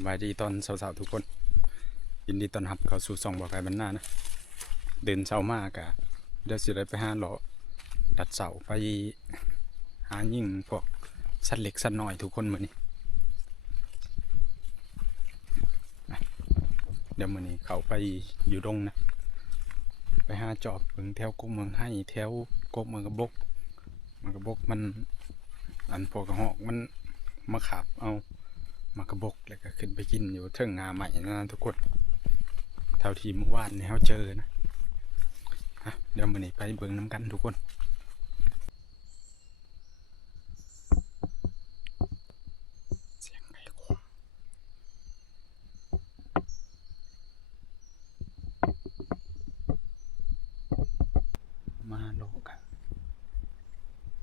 สบายดีตอนสาวๆทุกคนยินดีต้อนรับเข้าสู่ช่องบ่าวไก่บรรณานะเดินเช้ามากะเดี๋ยวสิได้ไปหาเลาะตัดเสาไปหายิ่งพวกสัตว์เล็กสัตว์น้อยทุกคนมื้อนี้เดี๋ยวมื้อนี้เข้าไปอยู่ดงนะไปหาจอบเบิ่งแถวกกเมืองให้แถวกกเมืองกระบกมันอันพวกกระหอกมันมาขับเอามากระบกแล้วก็ขึ้นไปกินอยู่เทิงงาใหม่นะทุกคนเท่าที่เมื่อวานเขาเจอนะเดี๋ยวมื้อนี้ไปเบิ่งน้ำกันทุกคนเสียงไก่ขวางมาโลกะ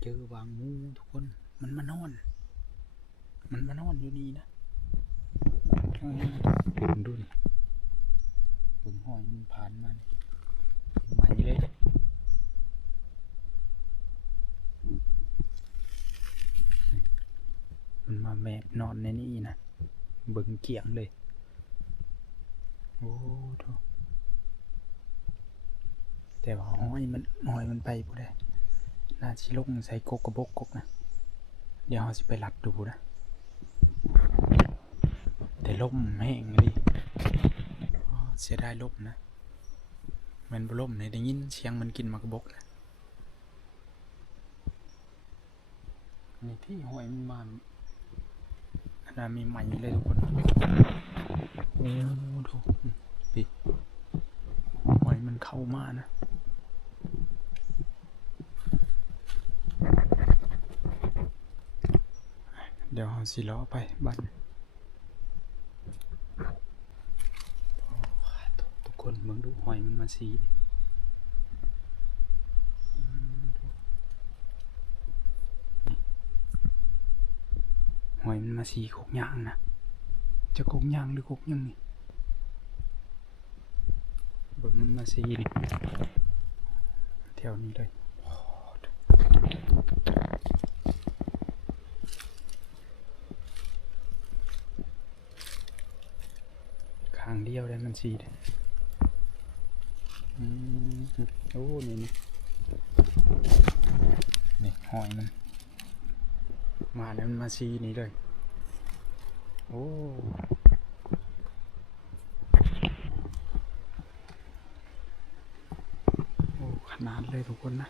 เจอวางงูทุกคนมันมานอนอยู่นี่นะดูนี่เบิ่งหอยมันผ่านมานี่ใหม่เลยมันมาแมบนอนในนี่นะเบิ่งเกี่ยงเลยโอ้โหแต่ว่าหอยมันไปบ่ได้น่าสิลงใส่กกกระบกนะเดี๋ยวเราสิไปรัดดูนะแต่ลมแห้งเลยเสียดายลมนะมันบ่ลมได้ยินเสียงมันกินมากระบกนะนี่ที่หอยมันมาอันนั้นมีใหม่เลยทุกคนโอ้ดูพี่หอยมันเข้ามานะเดี๋ยวเราสิล้อไปบ้านทุกคนมึงดูหอยมันมาสีหอยมันมาสีกกย่างนะจะกกย่างหรือกกยังนี่เบิ่งมันมาสีนี่แถวนี้เลยข้างเดียวได้มันสีเลยโอ้นี่หอยมันมาแล้วมันมาซีนี้เลยโอ้ขนาดเลยทุกคนนะ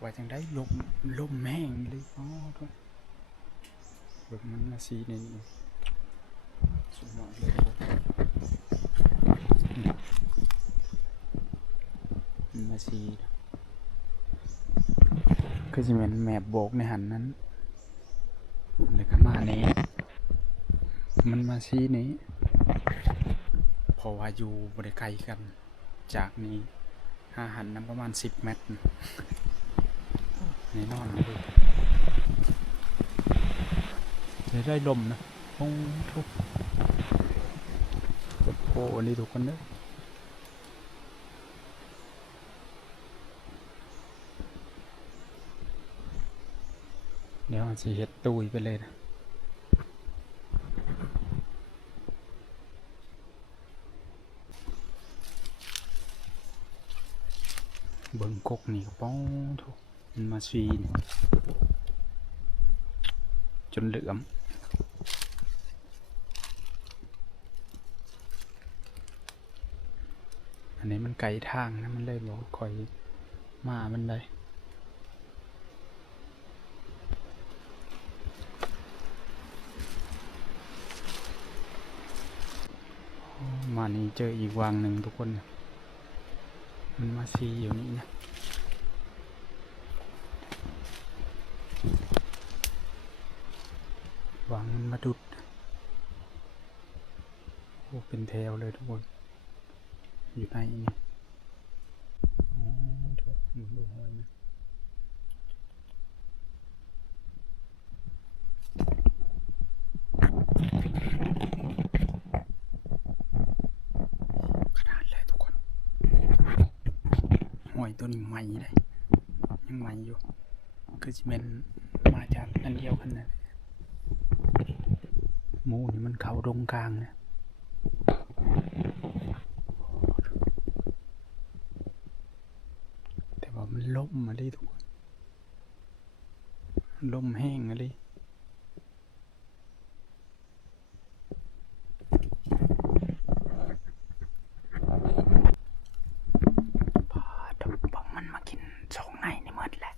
ว่าจังได้ลมแห้งเลยอ๋อทุกแบบมันมาซีนี้สมองเลยมันมาซีก็จะเป็นแมบโบกในหันนั้นเลยก็มานี้มันมาซีนี้พอว่าอยู่บริไกลกันจากนี้หันนั้นประมาณ10 เมตรนี่นอนเลยได้ลมนะโอ้ทุกโอ้นี่ทุกคนเนอะเดี๋ยวสิเฮ็ดตุยไปเลยนะเบิ่งกกนี่ก็ป้องทุกมันมาซีนจนเหลือมอันนี้มันไกลทางนะมันเลยบอกคอยมามันได้มานี่เจออีกวางหนึ่งทุกคนมันมาซีอยู่นี่นะวางมันมาดุดโอ้เป็นแถวเลยทุกคนอยู่ในนี่โอ้ทุกหมุนดูหอยนะหอยตัวนี้ใหม่เลยยังใหม่อยู่คือจะเป็นมาจากอันเดียวกันนะ หมูนี่มันเข้าตรงกลางนะแต่ว่ามันล่มมาดิทุกคนล่มแห้งมาดิพาทุกบังมันมากินสองในนี่หมดแหละ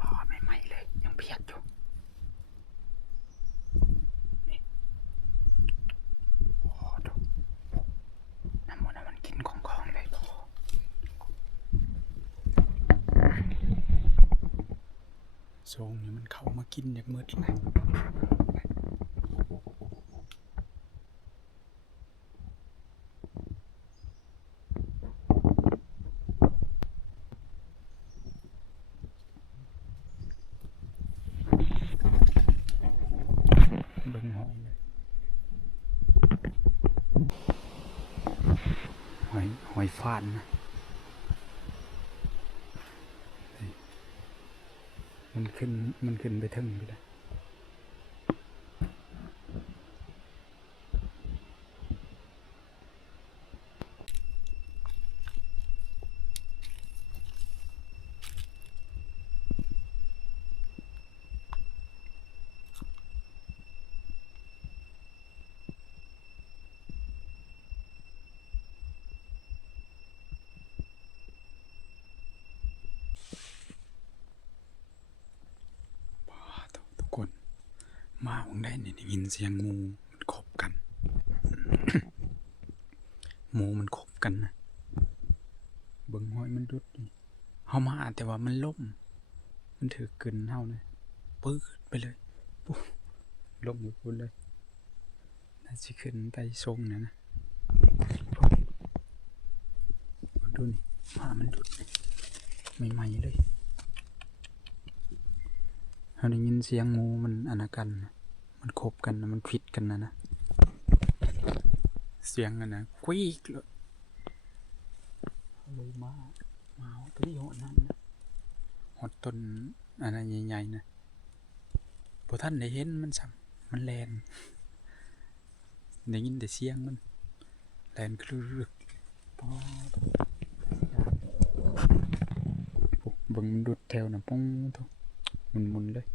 พาใหม่ๆเลยยังเพียกอยู่น้ำมันกินของเลยพอทรงนี่มันเข้ามากินอย่างมืดเลยเบิ่งหอยเลยหอยฟานนะมันขึ้นไปถึงไปเลยทุกคนมาวังได้เนี่ยได้ยินเสียงงูมันขบกัน หมูมันขบกันนะเบิ่งหอยมันดุดนี่เฮามาแต่ว่ามันล่มมันถือกึนเฮาเลยปื๊ดไปเลยปุ๊บล่มไปพุ่นเลยน่าสิขึ้นไปทรงนะนะดูนี่หมามันดุดใหม่ๆเลยเฮาได้ยินเสียงงูมันอนากันมันขบกันนะมันฟิตกันนะเสียงกันนะกวีกเลยเลยมาตัวนี้หดนั่นนะหดต้นอะไรใหญ่ๆนะพอท่านได้เห็นมันสั่งมันแลนได้ยินแต่เสียงมันแลนคลึกปอเบิ่งมันดุดแถวนะป้องทุกหมุนเลย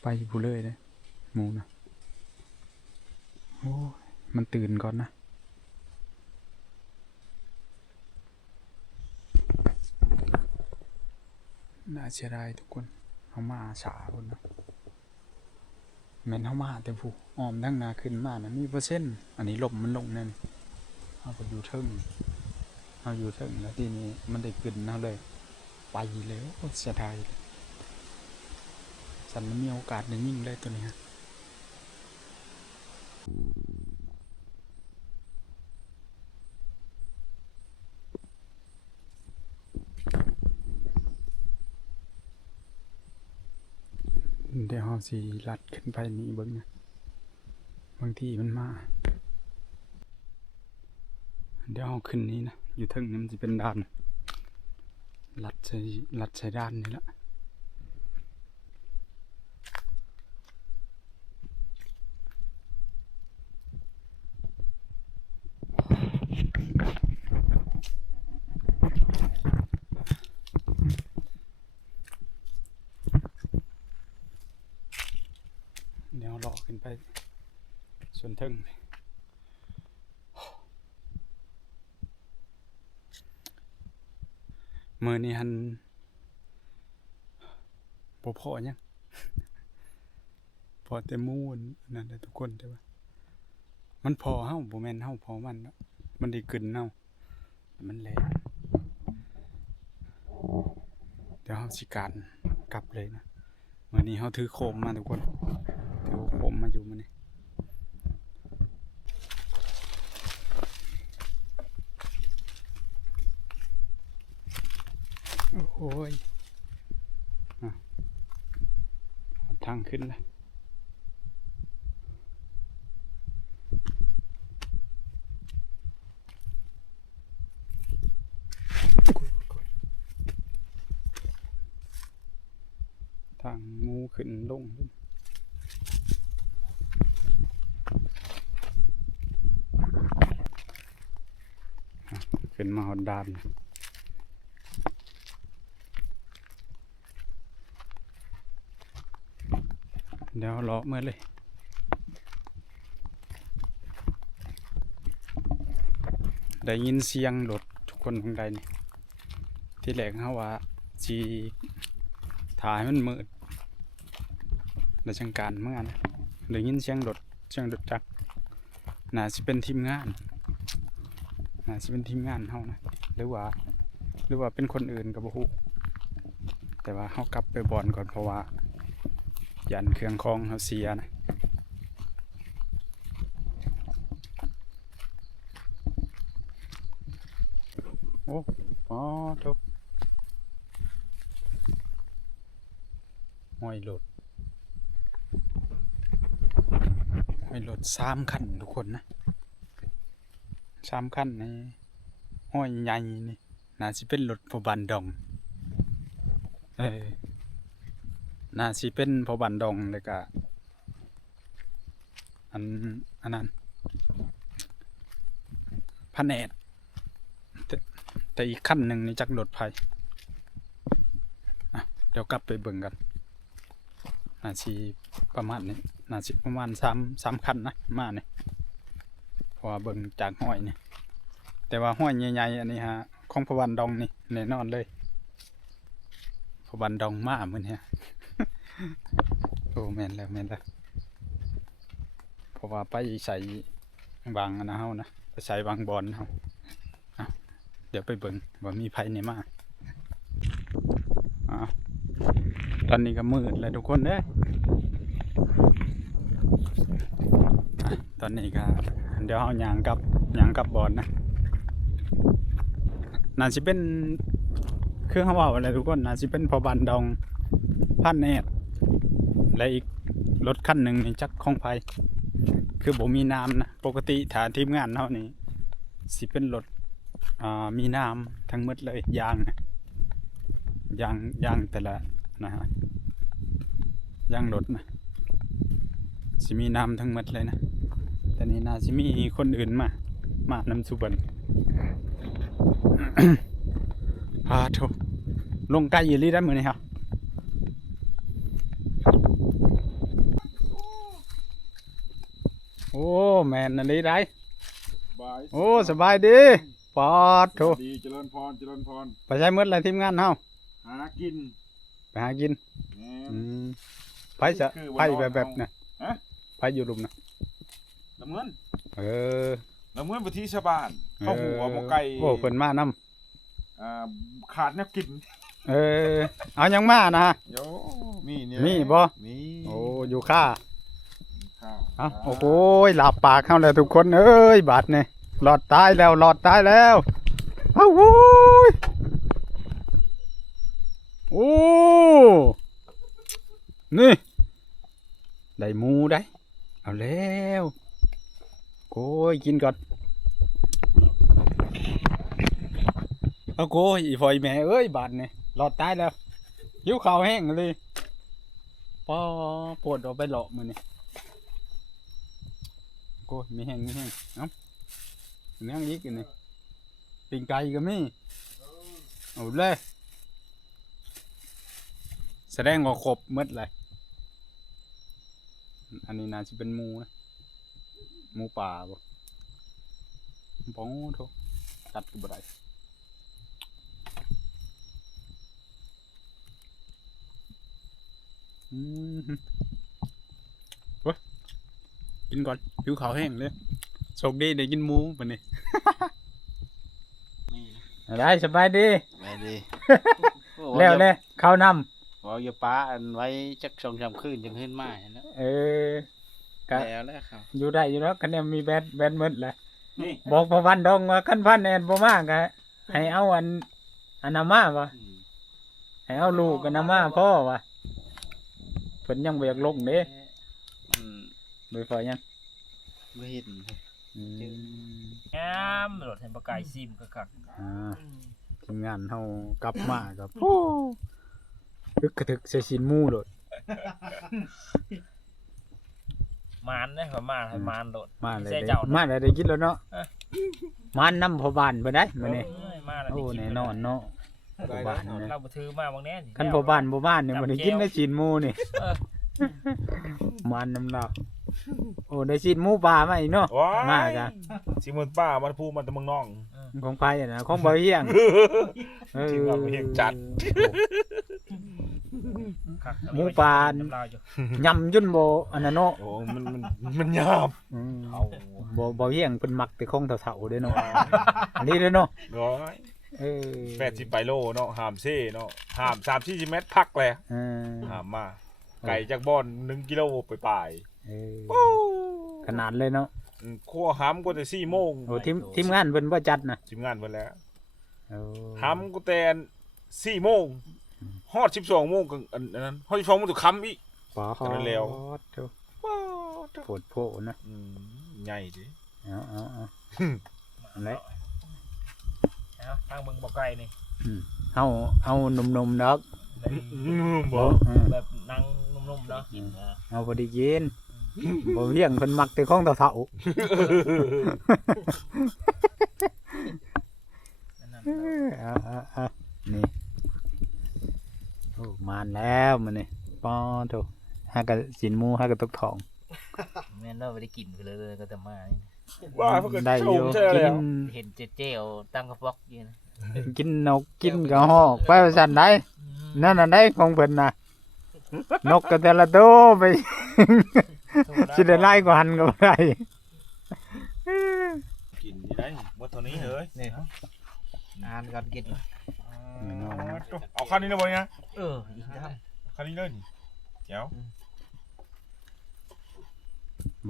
ไปผู้เลยเลยหมูนะโอ้มันตื่นก่อนนะน่าเสียดายทุกคนเขามาสาคนนะแม่นเขามาแต่ผู้อ้อมทั้งนาขึ้นมานะมี%อันนี้ลมมันลงแน่นเขาก็อยู่เทิงเขาอยู่เทิงแล้วทีนี้มันได้ขึ้นเขาเลยไปแล้วเสียดายสันมันมีโอกาสได้ยิ่งเลยตัวนี้ฮะเดี๋ยวเราสิลัดขึ้นไปนี่เบิ่งนะบางทีมันมาเดี๋ยวเราขึ้นนี้นะอยู่เทิงนี่มันจะเป็นด่านลัดใส่ด่านนี่ละเดี๋ยวรอขึ้นไปส่วนเทิงมือนี่หันบ่พอยังพอแต่มูนนั่นแหละทุกคนแต่ว่ามันพอเฮาบ่แม่นเฮาพอมันแล้วมันได้กึนเฮามันแรงเดี๋ยวเฮาสิการกลับเลยนะมื้อนี้เฮาถือโคมมาทุกคนถือโคมมาอยู่มื้อนี้โอ้ยทางขึ้นเลย างหมูขึ้นลงขึ้นมาหอดดานเดี๋ยวเลาะเมื่อเลยได้ยินเสียงรถทุกคนทางใดนี่ที่แรกเขาว่าสีถ่ายมันมืดแล้วจังการเมื่อนะได้ยินเสียงรถจักรน่าสิเป็นทีมงานเฮานะหรือว่าเป็นคนอื่นก็บ่ฮู้แต่ว่าเฮากลับไปบ่อนก่อนเพราะว่ายันเครื่องคองเฮาเสียนะโอ้อ๋อโธ่ห้อยรถ3 คันทุกคนนะ3 คันนี่ห้อยใหญ่นี่น่าสิเป็นรถพอบันดองน่าสิเป็นพอบันดองเลยก็อันนั้นพะแนดแต่อีกคันหนึ่งนี่จักรถไผเดี๋ยวกลับไปเบิ่งกันน่าสิประมาณนี้น่าสิประมาณ3 คันนะมาเนี่ยพอเบิ่งจากห้อยนี่แต่ว่าห้อยใหญ่ๆอันนี้ฮะของพวันดองนี่แน่นอนเลยพวันดองมาเหมือนเนี้ย โอ้แม่นแล้วเพราะว่าไปใส่บางนะเฮานะไปใส่บางบอลเฮาเดี๋ยวไปเบิ่งว่ามีไผในมาตอนนี้ก็มืดแล้วทุกคนเด้อตอนนี้ก็เดี๋ยวเฮาย่างกับบอลนะน่าสิเป็นเครื่องเฮาเว้าอะไรทุกคนน่าสิเป็นพอบันดองพันแอดและอีกรถคันหนึ่งนี่จักของไผคือบ่มีน้ำนะปกติถ้าทีมงานเฮานี่สิเป็นรถมีน้ำทั้งหมดเลยยางแต่ละนะฮะยางรถนะสิมีน้ำทั้งหมดเลยนะแต่นี่น่าสิมีคนอื่นมานำสุบัน โถลงไกลอยู่ลีได้มื้อนี้ครับโอ้แม่นอันนี้ได้โอ้สบายดีปอดโถดีเจริญพรไปใช้หมดเลยทีมงานเฮาหากินไปหากินไผจะไผแบบน่ะไผอยู่รุมน่ะน้ำเงินน้ำเงินบ่ที่ชาวบ้านเข้าหัวบ่ไก่โอ้เพิ่นมานำขาดแนวกินเอายังมานะโยมีบ่โอ้อยู่ค่าโอ้โหหลับปากเข้าแล้วทุกคนเอ้ยบาดนี่หลอดตายแล้วโอ้โหโอ้นี่ได้หมูได้เอาแล้วโอ้ยกินก่อนเอาโก้อีฝอยแม่เอ้ยบาดนี่หลอดตายแล้วหิวข้าวแห้งเลยปวดออกไปหลอกมือนี่โก้มีแห้งเอ้าเนื้ออีกนี่ปิ้งไก่ก็มีเอาเลยแสดงว่าครบหมดเลยอันนี้น่าจะเป็นหมูนะหมูป่าบ่ป้องโถตัดกูบ่ได้กินก่อนผิวขาวแห้งเลยโชคดีได้กินหมูปะนี่ ได้สบายดีแล้วเลยข้าวนำว่าอย่าป้าอันไว้จัก2-3 คืนจังขึ้นมานะแล้วครับอยู่ได้อยู่แล้วคะแนนมีแบนหมดเลยบอกพวันดองว่าขั้นพันแอนบ่มากกะให้เอาอันนามาบ่ให้เอาลูกกันนามาพ่อว่ะเพิ่นยังบ่อยากลงเด้โดยฝ่ายยังบ่เห็นงามรถเห็นประกายซิมก็คักทีมงานเฮากลับมาครับโอ้กระทึกเสียชินหมู่โดด มานเนี่ยเขามาให้มานโดด มาเลย ใช่เจ้า มาเลยได้กินแล้วเนาะมันนำพ่อบ้านเพิ่นได้มื้อนี้ มาแล้ว โอ้ ได้กิ แน่นอนเนาะพ่อบ้านเนี่ย เราบ่ถือมาบางแน่ คันพ่อบ้านบ่บ้านเนี่ยบ่ได้กินได้ชิ้นหมูนี่ เออ มันน้ำลาวโอ้ได้ชิ้นหมูปลามาอีกเนาะ ว้าย มาจ้ะ สิมื้อป้ามันพูมันแต่เมืองน้อง ของไผอะนะของบ่เฮียง ที่ว่าบ่เฮียงจัด หมูปลา น้ำลายอยู่ ยำยุ่นบ่อันนั้นเนาะ โอ้มันหยาบ อืม เอา บ่เฮียงเพิ่นมักแต่ของเฒ่าๆเด้เนาะอันนี้เด้อเนาะ ร้อย เออ 80ไปโลเนาะหามเซ่เนาะหาม3-4เมตรพักแหละ เออ หามมาไก่จากบ่อน1กิโลไปปลาย เออ ๆปู้ ขนาดเลยเนาะ คั่วหามก็แต่4โมง โอ้ทีมงานเพิ่นบ่จัดนะ ทีมงานเพิ่นแล้ว โอ้ หามก็แต่4โมงฮอด12โมงก็อันนั้นฮอด12โมงถึงค่ำอีก ปอ กันแล้ว โถ่ ว้าว โพดโพนะ ใหญ่ดิ เอาอันไหน เอาทางเบิ่งบ่ไกลนี่ เอาหนุ่มๆดอก บ่ เออ แบบนั่งนุ่มๆเนาะ เอาบ่ได้กินบ่เฮียงเพิ่นมักแต่ของเฒ่า นั่น ๆเอานี่โอ้มานแล้วมื้อนี้ปอโถหากะสินหมูหากะตกทอง แม่นเราบ่ได้กินเลยก็แต่มานี่ ว่าเพิ่นก็ ได้อ โฉ ยู่ มใช่ กิ แล้ว น เห็นเจ๊ๆตั้งกระป๋อกอยู่นะ กินนกกินกระหอกไปว่าซั่นได้นั่นน่ะได้ของเพิ่นน่ะนกก็แต่ละตัวไป สิได้ไล่กว่าหันก็บ่ได้ กินนี่ได้บ่เท่านี้เฮ้ย นี่ครับอ่านก่อนกิน เอาคันนี้นะบ่เนี่ย อีกครับ คันนี้เลยนี่เดี๋ยว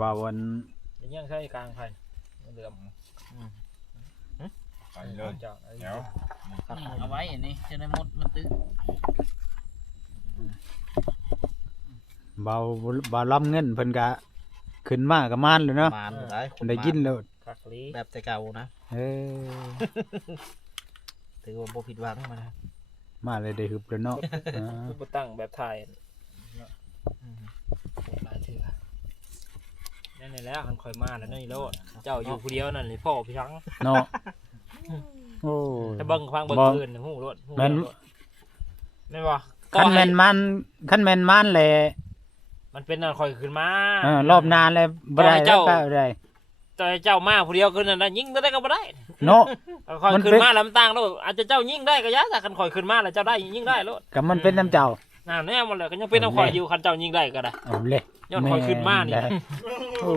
ว่าวัน ยังใช้กลางไผเหลือม คันนี้เลย เจ้า เดี๋ยว เอาไว้อันนี้จะได้มดมันตื้อ เบาล้ำเงินเพิ่นก็ขึ้นมาก็มานเลยเนาะ มานได้ ได้กินแล้ว คักลี แบบแต่เก่านะ เออ ถือว่าบ่ผิดหวังมานะ มาเลยได้ฮึบแล้วเนาะอ่า บ่ตั้งแบบถ่ายเนาะหลายเทื่อนั่นนี่แหละคันค่อยมาแล้วนี่โลดเจ้าอยู่ผู้เดียวนั่นนี่พ่อพี่ชัง เนาะโอ้ ถ้าเบิ่งฟังเบิ่ง บ่ คืนฮู้โลดฮู้ แม่น โลดแม่นบ่ คันแม่นมันแหละ มันเป็นนั่นค่อยขึ้นมา รอบนานเลยบ่ได้ เจ้า แล้วก็ได้ แต่เจ้ามาผู้เดียวคือนั่นน่ะยิงได้ก็บ่ได้ เนาะ ค่อย มัน ขึ้น เป็น มาแล้วมันต่างโลดอาจจะเจ้ายิงได้ก็ยะแต่คันค่อยขึ้นมาแล้วเจ้าได้ยิงได้โลด ก็มันเป็นน้ำเจ้า นั่นแน่หมดเลยก็ยังเป็นน้ำข่อยอยู่คันเจ้ายิงได้ก็ได้ เอาเลย ย้อนค่อยขึ้นมานี่ แได้โอ้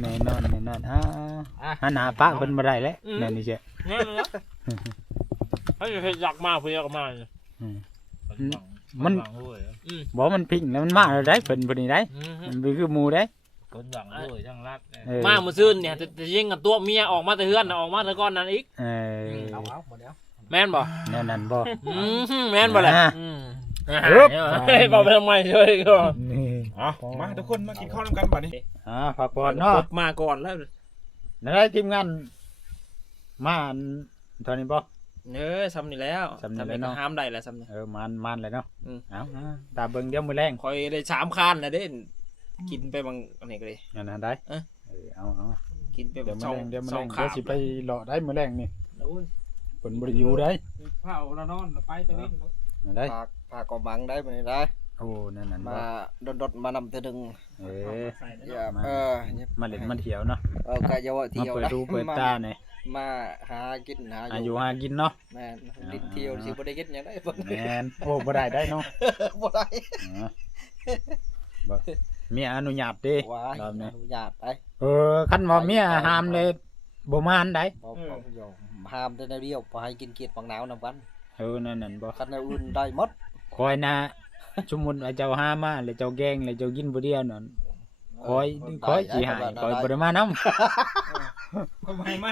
แน่นอนหาหน้าปะเพิ่นบ่ได้แล้วแน่นี่เจ้ แน่นอนเฮ้ยอยากมาผู้เดียวก็มาเลย มันบ่มันพิงแล้วมันมาแล้วได้เพิ่นบ่นี่ได้มันบ่คือหมู่ได้ คนหวังด้วยทั้งรัก มามื้อซื่นเนี่ยจะยิงกับตัวเมียออกมาแต่เฮือนน่ะออกมาแต่ก่อนนั้นอีก เออ เอาหมดแล้ว แม่นบ่ แนวนั้นบ่ แม่นบ่แหละ ฮึบ เฮ้ยบอกไปทำไมช่วยก่อน นี่ เอามาทุกคนมากินข้าวนำกันบัดนี้ พักผ่อนเนาะ มาก่อนแล้ว นั่นได้ทีมงานมาอันเท่านี้บ่ ซ้ำนี่แล้ว ซ้ำนี่แล้วเนาะ ห้ามได้แล้วซ้ำนี่ มันเลยเนาะ อืม เอาตาเบิ่งเดี๋ยวมื้อแรง คอยได้3คันนะเด้กินไปบางอันนี้ก็เลย อันนั้นได้ เอ้ย เอา กินไป เดี๋ยว สอง มื้อ ส แร อง ง ขา เดี๋ยวสิไปเลาะได้มื้อแรงนี่ โอ้ย เพิ่นบ่ได้อยู่ได้ เผาละนอนไปตะวิน อันได้ พากอบังได้มาได้ โอ้นั่น มา บ่ ดดมานำเธอดึง เออ อย่า มา อย่า มาเล่นมาเที่ยวเนาะ ก็อย่าว่า มา เที่ยว เปิด นะ ดูเปิดตาหน่อย มาหากินหา อายุหากินเนาะ แม่นลิ้นเที่ยวสิบ่ได้กินหยังได้บ่ แม่นโอ้บ่ได้เนาะ บ่ได้ อ๋อบ่เมียอนุญาตเด้ ว้าย รอบนี้ อนุญาตไป คันว่าเมียห้ามเลยบ่มานได้ บ่ยอมห้ามแต่แนวเดียวบ่ให้กินเกียดบางหนาวนำกัน นั่นบ่ คันแนวอื่นได้หมด คอยนะสมมุติว่าเจ้าหามาแล้วเจ้าแกล้งแล้วเจ้ากินผู้เดียวนั่นคอยสิหายคอยบ่ได้มานำ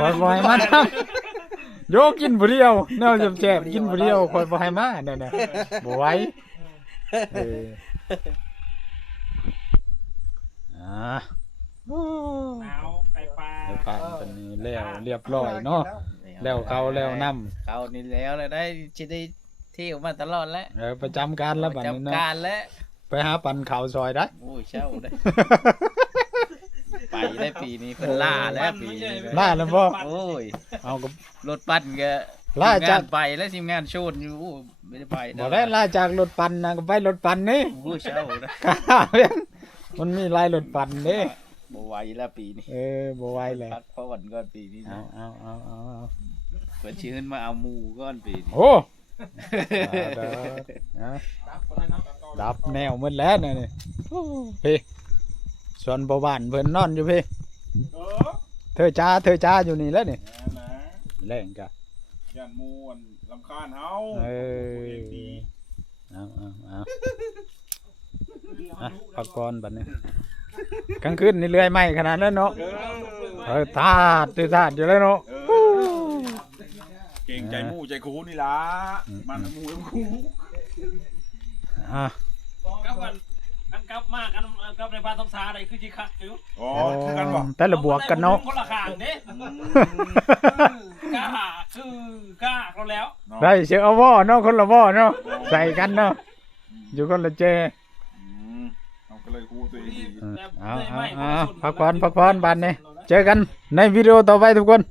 คอยบ่ให้มานำโยกินผู้เดียวแนวแซ่บๆกินผู้เดียวคอยบ่ให้มานั่นน่ะบ่ไหวเออหนาวไก่ปลา ไอ้ปานเป็นแล้วเรียบร้อยเนาะแล้วเขาแล้วน้ำ เขานี่แล้วเลยได้สิได้เที่ยวมาตลอดแล้ว ประจำการแล้วบัด จับ นี้เนาะ การแล้ว ไปหาปันข้าวซอยได้ โอ้ยเช่าได้ ไปได้ปีนี้เพิ่นล่าแล้วปีนี้ ล่าแล้วบ่ โอ้ย เอาก็ รถปั่นก็ ล่า ทีม จาก งนไปแล้วทีมงานโชนอยู่โอ้ไม่ได้ไป บ่ได้ล่าจากรถปันนะก็ไปรถปันนี่ โอ้ยเช่าได้ มันมีหลายรถปันเด้ บ่ไหวแล้วปีนี้ บ่ไหวแล้ว พักผ่อนก่อนปีนี้ เอา เพิ่นสิขึ้นมาเอาหมู่ก่อนปีนี้ โอ้ดับแนวหมดแล้วนี่พี่ส่วนบ่บ้านเพิ่นนอนอยู่พี่ เธอจ้าอยู่นี่แล้วนี่ นะ แรงกะ ย่านหมูอันลำคาญเฮา เออ ผู้เองดี เอาพักผ่อนบัดนี้กลางคืนนี่เลื่อยไหม้ขนาดนั้นเนาะตาดอยู่แล้วเนาะ เก่งใจหมู่ใจครูนี่ล่ะมันหมู่กับครู อ่ะ กันกลับมากันกลับในบ้านต้องสาอะไรคือสิคักอยู่ อ๋อคือกันบ่ แต่ละบวกกันเนาะ คนละข้างเด้กล้าคือกล้าเราแล้ว ได้เชื่อเอาว่อเนาะคนละว่อเนาะใส่กันเนาะอยู่คนละเจ เอาก็เลยครูตัวเองดี เอาพักผ่อนบัดนี้เจอกันในวิดีโอต่อไปทุกคน